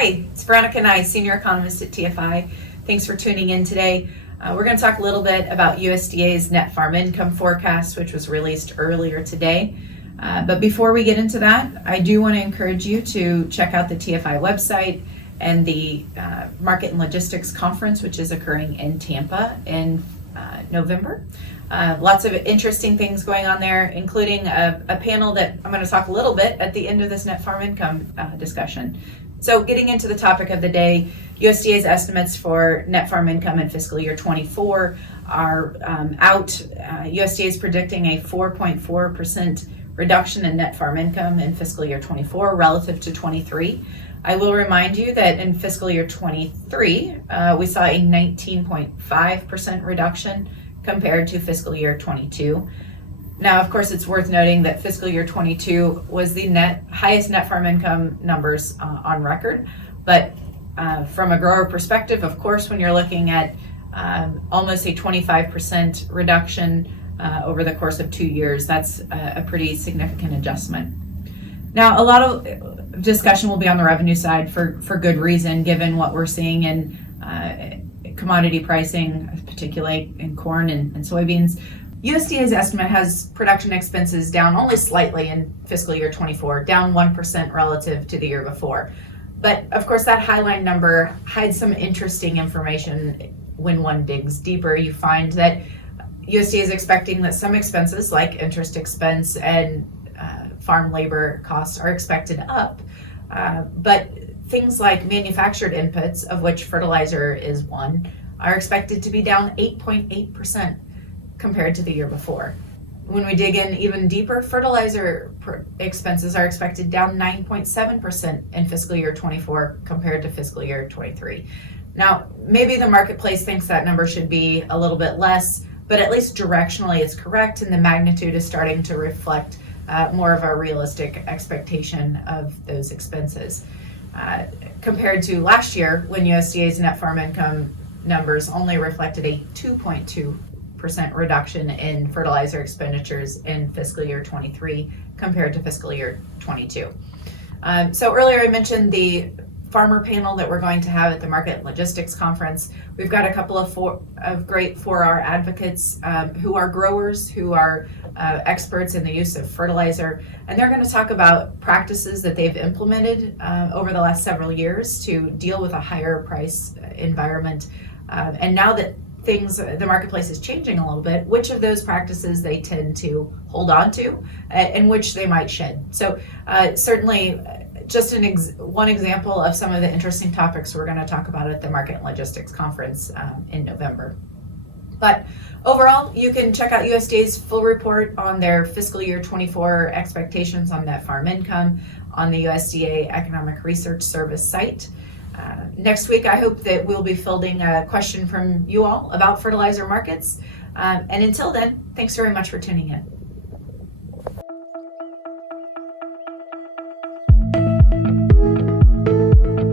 Hi, it's Veronica Nigh, Senior Economist at TFI. Thanks for tuning in today. We're going to talk a little bit about USDA's net farm income forecast, which was released earlier today. But before we get into that, I do want to encourage you to check out the TFI website and the Market and Logistics Conference, which is occurring in Tampa in November. Lots of interesting things going on there, including a panel that I'm going to talk a little bit at the end of this net farm income discussion. So getting into the topic of the day, USDA's estimates for net farm income in fiscal year 24 are out. USDA is predicting a 4.4% reduction in net farm income in fiscal year 24 relative to 23. I will remind you that in fiscal year 23, we saw a 19.5% reduction compared to fiscal year 22. Now, of course, it's worth noting that fiscal year 22 was the highest net farm income numbers on record. But from a grower perspective, of course, when you're looking at almost a 25% reduction over the course of 2 years, that's a pretty significant adjustment. Now, a lot of discussion will be on the revenue side for good reason, given what we're seeing in commodity pricing, particularly in corn and soybeans. USDA's estimate has production expenses down only slightly in fiscal year 24, down 1% relative to the year before. But of course, that highline number hides some interesting information. When one digs deeper, you find that USDA is expecting that some expenses like interest expense and farm labor costs are expected up, but things like manufactured inputs, of which fertilizer is one, are expected to be down 8.8% compared to the year before. When we dig in even deeper, fertilizer expenses are expected down 9.7% in fiscal year 24 compared to fiscal year 23. Now, maybe the marketplace thinks that number should be a little bit less, but at least directionally it's correct, and the magnitude is starting to reflect more of a realistic expectation of those expenses. Compared to last year, when USDA's net farm income numbers only reflected a 2.2% reduction in fertilizer expenditures in fiscal year 23 compared to fiscal year 22. So earlier I mentioned the farmer panel that we're going to have at the Market and Logistics Conference. We've got a couple of great 4R advocates who are growers, who are experts in the use of fertilizer, and they're going to talk about practices that they've implemented over the last several years to deal with a higher price environment. And now that the marketplace is changing a little bit, which of those practices they tend to hold on to and which they might shed. So certainly just one example of some of the interesting topics we're going to talk about at the Market and Logistics Conference in November. But overall, you can check out USDA's full report on their fiscal year 24 expectations on net farm income on the USDA Economic Research Service site. Next week, I hope that we'll be fielding a question from you all about fertilizer markets. And until then, thanks very much for tuning in.